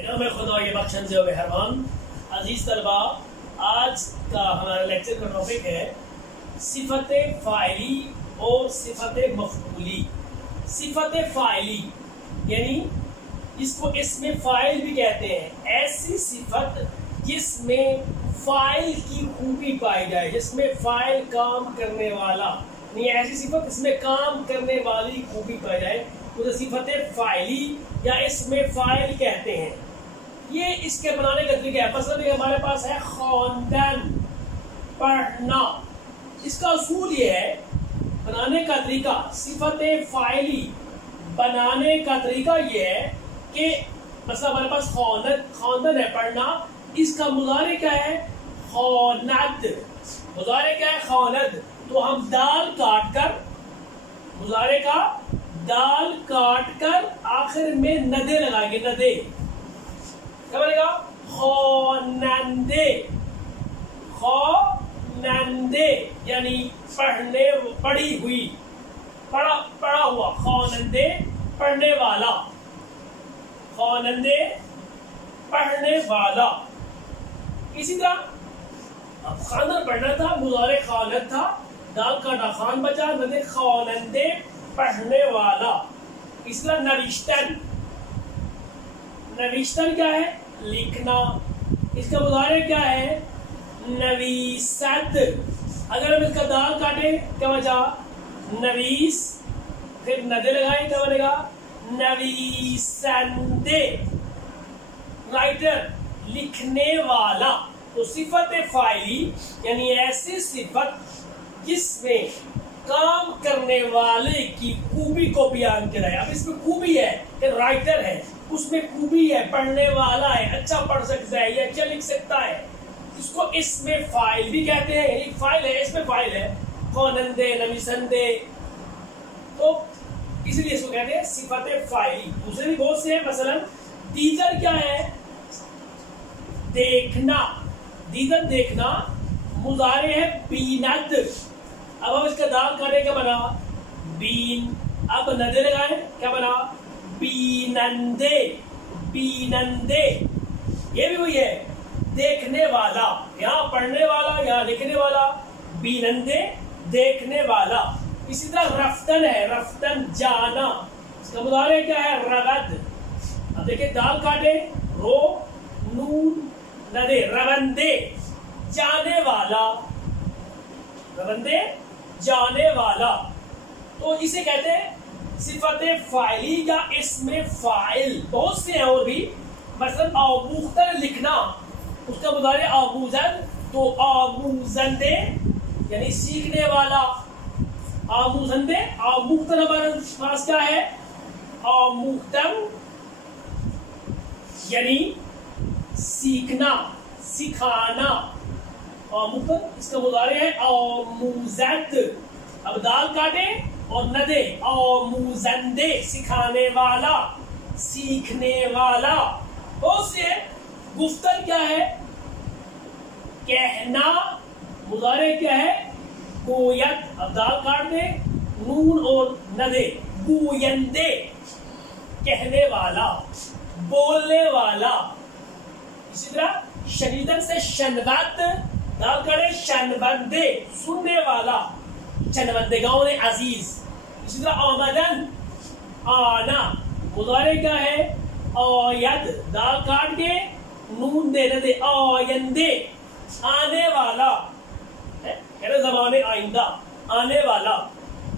انعام خدا یہ بخشن سے مہربان عزیز طلبہ، آج کا ہمارا لیکچر کا ٹاپک ہے صفت فاعلی اور صفت مفعولی۔ صفت فاعلی یعنی اس کو اسم فاعل بھی کہتے ہیں، ایسی صفت جس میں فاعل کی خوبی پائی جائے، جس میں فاعل کام کرنے والا، یعنی ایسی صفت اس میں کام کرنے والی خوبی پائی جائے اسے صفت فاعلی یا اسم فاعل کہتے ہیں۔ یہ اس کے بنانے کا طریقہ ہے، مثلا ہمارے پاس ہے خواندن، پڑھنا۔ اس کا اصول یہ ہے، بنانے کا طریقہ صفت فاعلی بنانے کا طریقہ یہ ہے کہ مثلا ہمارے پاس خواندن ہے، پڑھنا، اس کا مضارع کیا ہے؟ خواند۔ مضارع کیا ہے؟ خواند۔ تو ہم دال کاٹ کر، مضارع کا دال کاٹ کر آخر میں ندے لگائیں گے، ندے کیا بنے گا؟ خوانندے۔ خوانندے یعنی پڑھی ہوئی، پڑھا ہوا، خوانندے پڑھنے والا، خوانندے پڑھنے والا۔ اسی طرح اب خواندن پڑھنا تھا، مضارع خواند تھا، دال کاٹا خوان بچا، ندے خوانندے پڑھنے والا۔ اس طرح نوشتن، نوشتن کیا ہے؟ لکھنا، اس کا مضارع کیا ہے؟ نویست۔ اگر ہم اس کا دال کاٹیں کیا بچا؟ نویس، پھر ندے لگائیں کیا بنے گا؟ نویسندے۔ رائٹر، لکھنے والا۔ تو صفت فاعلی یعنی ایسی صفت جس میں کام کرنے والے کی خوبی کو بیان کیا جائے۔ اب اس میں خوبی ہے کہ رائٹر ہے، اس میں خوبی ہے، پڑھنے والا ہے، اچھا پڑھ سکتا ہے یا اچھا لکھ سکتا ہے، اس کو اسم فاعل بھی کہتے ہیں، یعنی فاعل ہے، اسم فاعل ہے، خوانندے، نویسندے۔ تو اس لیے اس کو کہتے ہیں صفت فاعلی۔ دوسرے بھی بہت سے ہیں، مثلا دیدر کیا ہے؟ دیکھنا۔ دیدر دیکھنا، مضارع ہے بیند۔ اب ہم اس کا دال کاٹے کیا بنا؟ بین۔ اب ندے لگائیں کیا بنا؟ بینندے۔ بینندے یہ بھی وہی ہے، دیکھنے والا، یہاں پڑھنے والا، یہاں لکھنے والا، بینندے دیکھنے والا۔ اسی طرح رفتن ہے، رفتن جانا، اس کا مضارع کیا ہے؟ رغد۔ اب دیکھیں دال کاٹے، رو نون ندے، روندے جانے والا، روندے جانے والا۔ تو اسے کہتے ہیں صفت فاعلی یا اسم فاعل۔ بہت سے ہیں اور بھی، مثلا آموختن لکھنا، اس کا مضارع آموزن، تو آموزندے یعنی سیکھنے والا، آموزندے۔ آموختن ہمارے پاس کیا ہے؟ آموختن یعنی سیکھنا، سکھانا۔ آموختن اس کا مضارع ہے آموزت۔ اب دال کاٹے اور ندے، آموزندے سکھانے والا، سیکھنے والا۔ بہت سے گفتن کیا ہے؟ کہنا، مضارع کیا ہے؟ گویت۔ اب دال کاٹ دے، نون اور ندے، گویندے کہنے والا، بولنے والا۔ اسی طرح شنیدن سے شنوت، دال کاٹے شنوندے سننے والا، چنوندگان عزیز۔ اسی طرح آمدن آنا، مضارع کیا ہے؟ آید۔ دال کاٹ کے نون دے ندے، آیندے آنے والا، یعنی زمان آئندہ، آنے والا۔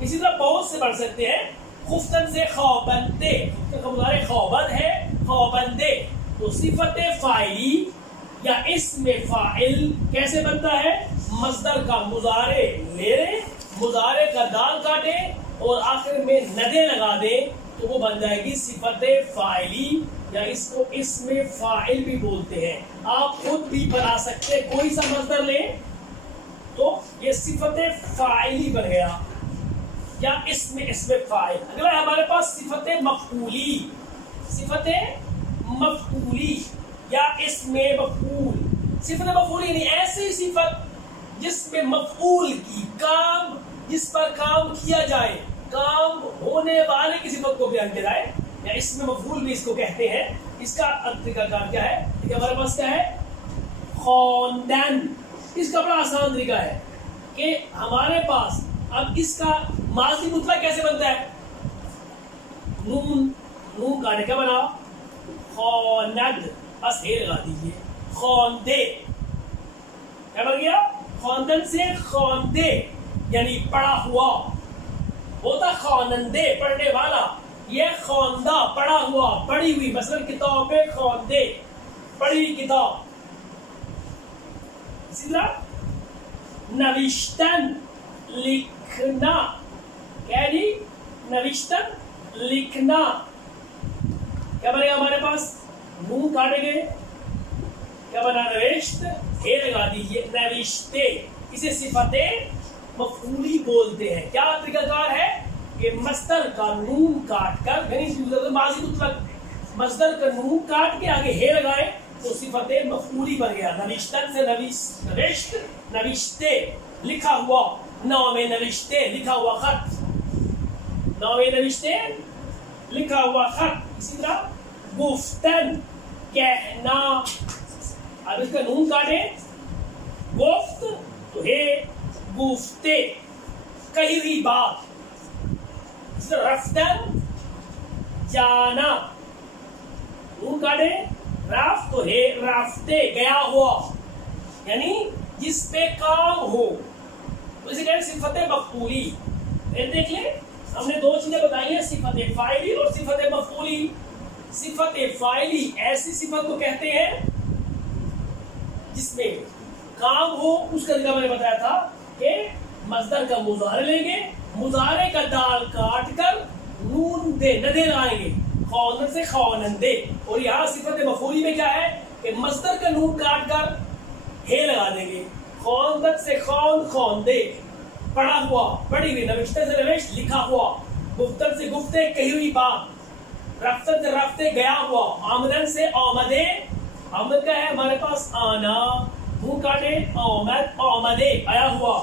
اسی طرح بہت سے پڑھ سکتے ہیں، خفتن سے خوابندے، مضارع خوابند ہے، خوابندے۔ تو صفت فاعلی یا اسم فاعل کیسے بنتا ہے؟ مصدر کا مضارع لے لیں، مضارع کا دال کاٹے اور آخر میں ندے لگا دیں تو وہ بن جائے گی صفت فاعلی، یا اس کو اسم فاعل بھی بولتے ہیں۔ آپ خود بھی بنا سکتے، کوئی سا مصدر لیں تو یہ صفت فاعلی بن گیا یا اسم فاعل۔ اگلا ہمارے پاس صفت مفعولی۔ صفت مفعولی یا اسم مفعول۔ صفت مفعولی یعنی ایسی صفت جس میں مفعول کی، کام جس پر کام کیا جائے، کام ہونے والے کی صفت کو بیان کیا جائے، یا اس میں مفعول بھی اس کو کہتے ہیں. اس کا طریقہ کار کیا ہے؟ کہ ہمارے پاس کیا ہے؟ خواندن. اس کا بڑا آسان طریقہ ہے کہ ہمارے پاس اب اس کا ماضی مطلق کیسے بنتا ہے؟ نون کاٹے کا بنا خواند، بس ہے لگا دیجیے. خواندے کیا بن گیا؟ خواندن سے خواندے یعنی پڑھا ہوا ہوتا. خوانندے پڑھنے والا، یہ خواندہ پڑھا ہوا، پڑھی ہوئی. مثلا کتاب میں خواندے پڑھی کتاب. اسی طرح نوشتن لکھنا، کیا جی؟ نوشتن لکھنا کیا بنے گا ہمارے پاس؟ نون کاٹیں گے کیا بنا؟ نوشت ہے لگا دیجیے. نوشتے اسے صفت مفعولی بولتے ہیں. کیا طریقہ کار ہے کہ مصدر کا نون کاٹ کر، یعنی ماضی مطلق مصدر کا نون کاٹ کے آگے ہے لگائے تو صفت مفعولی بن گیا. نوشتن سے نوشت، نوشتے لکھا ہوا، نام نوشتے لکھا ہوا خط، نام نوشتے لکھا ہوا خط. اسی طرح گفتن کہنا، اب اس کا نون کاٹے گفت تو ہے گفتے کہی ہوئی بات. اس طرح رفتن جانا، نون کاٹے رفت تو ہے رفتے گیا ہوا، یعنی جس پہ کام ہو. اسے کہتے ہیں صفت مفعولی. دیکھ لیں ہم نے دو چیزیں بتائی ہیں، صفت فاعلی اور صفت مفعولی. صفت فاعلی ایسی صفت کو کہتے ہیں جس میں کام ہو. اس کا طریقہ میں نے بتایا تھا کہ مصدر کا مضارع لیں گے، مضارع کا دال کاٹ کر نون دے ندے لائیں گے، خوانن سے خوانندے. اور یہاں صفت مفعولی میں کیا ہے کہ مصدر کا نون کاٹ کر ہے لگا دیں گے. خواندن سے خواندے پڑھا ہوا پڑھی ہوئی، نوشتے سے نوشت لکھا ہوا، گفتن سے گفتے کہی ہوئی بات، رفتن سے رفتے گیا ہوا، آمدن سے آمدے. آمد کا ہے ہمارے پاس آنا، منہ کاٹے آمد آمدے آیا ہوا.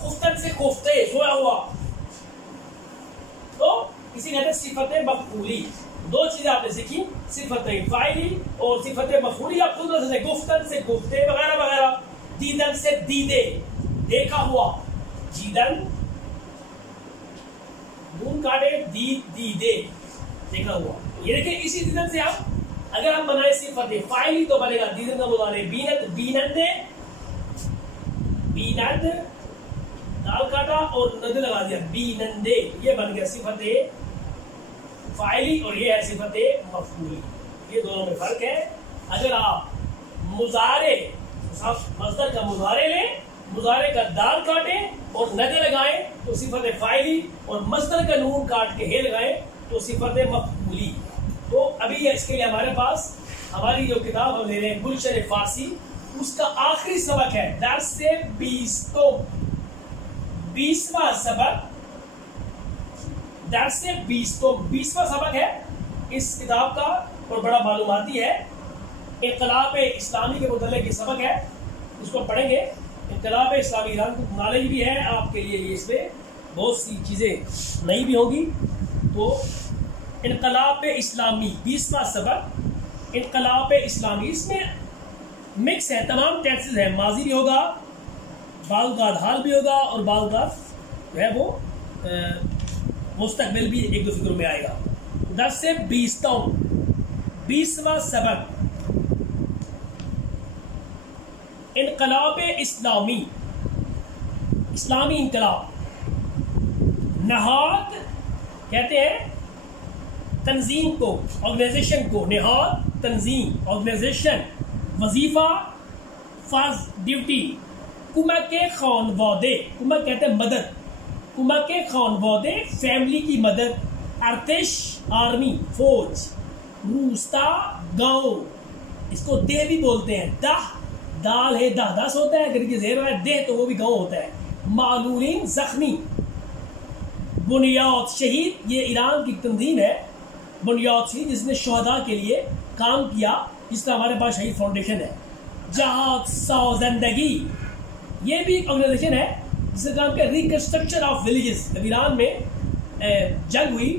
خفتن سے خفتے سویا ہوا. تو اسی کہتے ہیں صفت مفعولی. دو چیزیں آپ نے سیکھی، صفت فاعلی اور صفت مفعولی. آپ خود سے گفتن سے گفتے وغیرہ وغیرہ. دیدن سے دیدے دیکھا ہوا، جیدن نون کاٹے دیدے دیکھا ہوا. یہ دیکھیں اسی دیدن سے آپ اگر ہم بنائے صفت فاعلی تو بنے گا دیدن کا مضارع بینت، بینندے، بیند دال کاٹا اور ند لگا دیا بینندے. یہ بن گیا صفت فاعلی اور یہ ہے صفت مفعولی. یہ دونوں میں فرق ہے. اگر آپ مضارع مصدر کا مضارع لیں، مضارع کا دال کاٹیں اور ندے لگائیں تو صفت فاعلی، اور مصدر کا نون کاٹ کے ہے لگائیں تو صفت مفعولی. تو ابھی اس کے لیے ہمارے پاس ہماری جو کتاب ہم لے رہے ہیں گلشن فارسی، اس کا آخری سبق ہے درس 20واں سبق. درس 20واں سبق ہے اس کتاب کا اور بڑا معلوماتی ہے. انقلاب اسلامی کے متعلق یہ سبق ہے، اس کو پڑھیں گے. انقلاب اسلامی ایران کو نالج بھی ہے آپ کے لیے، اس میں بہت سی چیزیں نئی بھی ہوگی. تو انقلاب اسلامی 20واں سبق، انقلاب اسلامی. اس میں مکس ہے، تمام ٹینسز ہیں، ماضی بھی ہوگا، بعض اوقات حال بھی ہوگا، اور بعض اوقات جو ہے وہ مستقبل بھی ایک دو فکروں میں آئے گا. 10 سے 20واں سبق انقلاب اسلامی، اسلامی انقلاب. نہاد کہتے ہیں تنظیم کو، آرگنائزیشن کو. نہاد تنظیم، آرگنائزیشن. وظیفہ فرض ڈیوٹی. کمک خانوادے، کمک کہتے ہیں مدد، کمک خانوادے فیملی کی مدد. ارتش آرمی فوج. روستا گاؤں، اس کو دہ بھی بولتے ہیں. دہ دال ہے، 10 ہوتا ہے، اگر یہ زیر ہے دہ تو وہ بھی گاؤں ہوتا ہے. معلولین زخمی. بنیاد شہید، یہ ایران کی تنظیم ہے بنیاد شہید جس نے شہداء کے لیے کام کیا، جس طرح ہمارے پاس شہید فاؤنڈیشن ہے. جہاد سازندگی، یہ بھی ایک آرگنائزیشن ہے جس کا کام کیا ریکنسٹرکشن آف ولیجز. جب ایران میں جنگ ہوئی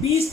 22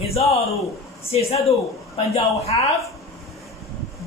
1357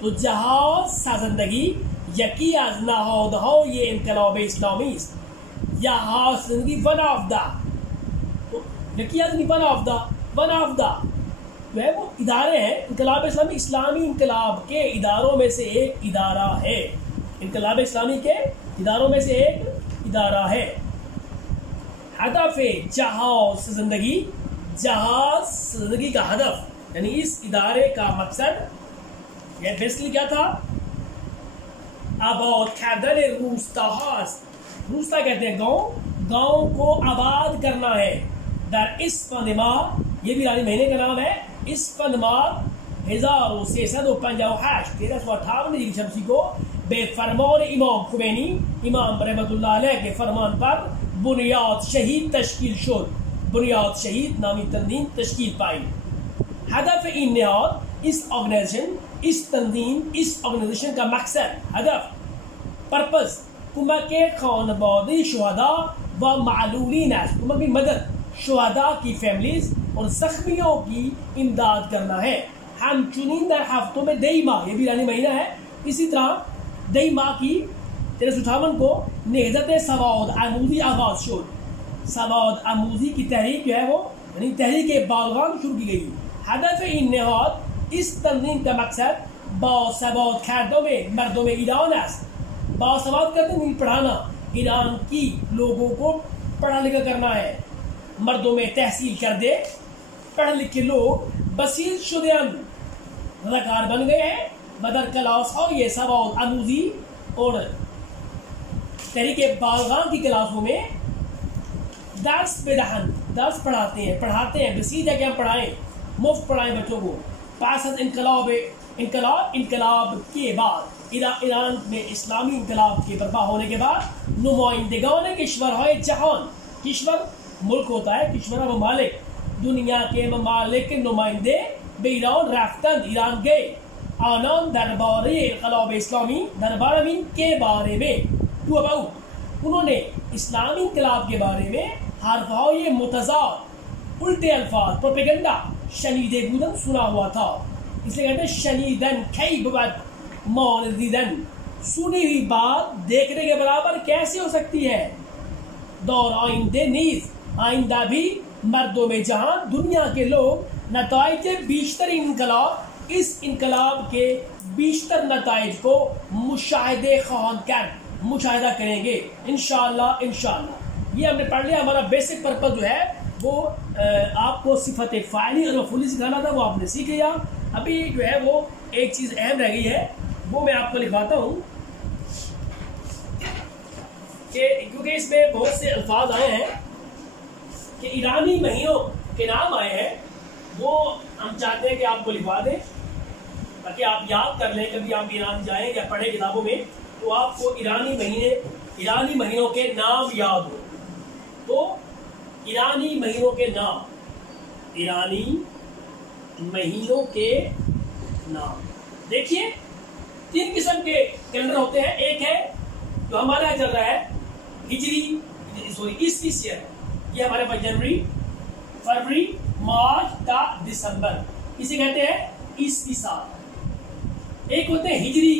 تو جہاز سازندگی یکی از نهادهای انقلاب اسلامی است. جهاز زندگی ون آف دا، تو یکی از ون آف دا جو ہے وہ ادارے ہیں. انقلاب اسلامی اسلامی انقلاب کے اداروں میں سے ایک ادارہ ہے. انقلاب اسلامی کے اداروں میں سے ایک ادارہ ہے. ہدف جہاز زندگی، جہاز زندگی کا ہدف یعنی اس ادارے کا مقصد یہ بیسکلی کیا تھا؟ آباد کردن روستاهاست. روستا کہتے ہیں گاؤں، گاؤں کو آباد کرنا ہے. در اسفند ماہ، یہ بھی رانی مہینے کا نام ہے، اسفند ماہ 1358 1358 شمسی کو بے فرمان امام خمینی امام رحمۃ اللہ علیہ کے فرمان پر بنیاد شہید تشکیل شد. بنیاد شہید نامی تنظیم تشکیل پائی. ہدف این نہاد، اس آرگنائزیشن، اس تنظیم، اس آرگنائزیشن کا مقصد، ہدف، پرپز کمک خانواده شہداء و معلولین است. کمک بھی مدد شہداء کی فیملیز اور زخمیوں کی امداد کرنا ہے. ہمچنین در ہفتوں میں دی ماہ، یہ بھی رانی مہینہ ہے، اسی طرح دی ماہ کی 1358 کو نہضت سواد آموزی آغاز شد. سواد آموزی کی تحریک جو ہے وہ یعنی تحریک بالغان شروع کی گئی. ہدف این نہاد، اس تنظیم کا مقصد باسواد کردن مردم ایران است. باسواد کردن پڑھانا، ایران کی لوگوں کو پڑھا لکھا کرنا ہے. مردوں میں تحصیل کردے پڑھ لکھ کے لوگ بسیط شدیان رضاکار بن گئے ہیں. بدر کلاس اور یہ سواد آموزی اور تحریک بالغان کی کلاسوں میں درس بدہن، درس پڑھاتے ہیں بسیط ہے کہ ہم پڑھائیں، مفت پڑھائیں بچوں کو. پاس از انقلاب کے بعد ایران میں اسلامی انقلاب کے برپا ہونے کے بعد نمائندگان کشورهای جہان، کشور ملک ہوتا ہے، کشور ممالک، دنیا کے ممالک کے نمائندے به ایران رفتند، ایران گئے. آنان درباره انقلاب اسلامی، دربار امین کے بارے میں، تو اباؤٹ، انہوں نے اسلامی انقلاب کے بارے میں حرفهای متضاد، الٹے الفاظ، پروپیگنڈا شنیده بودن، سنا ہوا تھا. اس لیے کہتے ہیں شنیدن کی بود مان دیدن، سنی ہوئی بات دیکھنے کے برابر کیسے ہو سکتی ہے. دور آئندے نیز، آئندہ بھی مردوں میں جہان دنیا کے لوگ نتائج بیشتر انقلاب، اس انقلاب کے بیشتر نتائج کو مشاہدے خواہاں کر مشاہدہ کریں گے انشاءاللہ. یہ ہم نے پڑھ لیا. ہمارا بیسک پرپس جو ہے وہ آپ کو صفت فاعلی اور مفعولی سکھانا تھا، وہ آپ نے سیکھ لیا. ابھی جو ہے وہ ایک چیز اہم رہ گئی ہے، وہ میں آپ کو لکھواتا ہوں کہ کیونکہ اس میں بہت سے الفاظ آئے ہیں کہ ایرانی مہینوں کے نام آئے ہیں، وہ ہم چاہتے ہیں کہ آپ کو لکھوا دیں تاکہ آپ یاد کر لیں. کبھی آپ ایران جائیں یا پڑھیں کتابوں میں تو آپ کو ایرانی مہینوں کے نام یاد ہو. تو ایرانی مہینوں کے نام، ایرانی مہینوں کے نام دیکھیے. 3 قسم کے کیلنڈر ہوتے ہیں. ایک ہے جو ہمارے یہاں چل رہا ہے ہجری، عیسوی سال، یہ ہمارے پاس جنوری، فروری، مارچ تا دسمبر، اسے کہتے ہیں عیسوی سال. ایک ہوتے ہیں ہجری،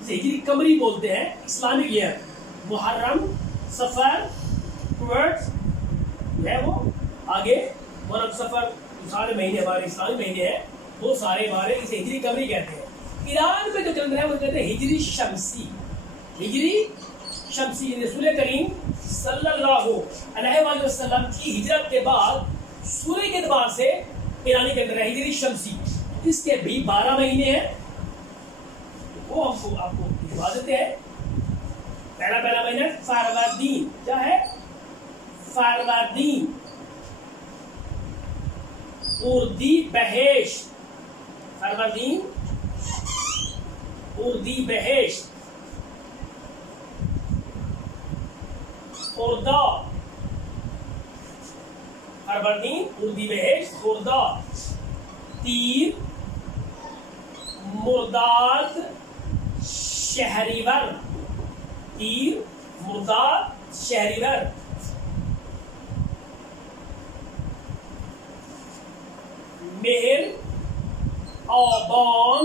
جسے ہجری قمری بولتے ہیں، اسلامک ایئر. محرم، صفر، کوارٹز ہے وہ آگے، محرم، صفر، سارے مہینے ہمارے اسلامی مہینے ہیں، وہ سارے ہمارے اسے ہجری قمری کہتے ہیں. ایران میں جو چل رہا ہے وہ کہتے ہیں ہجری شمسی. ہجری شمسی رسول کریم صلی اللہ علیہ وآلہ وسلم کی ہجرت کے بعد سورج کے اعتبار سے ایرانی کیلنڈر ہے ہجری شمسی. اس کے بھی 12 مہینے ہیں، وہ ہم کو آپ کو دکھا دیتے ہیں. پہلا مہینہ فروردین، کیا ہے؟ فروردین. اردی بہشت، فروردین اردی بہشت. خرداد، فروردین اردی بہشت، خرداد. تیر، مرداد، شہریور. تیر، مرداد، شہریور. مہر، آبان،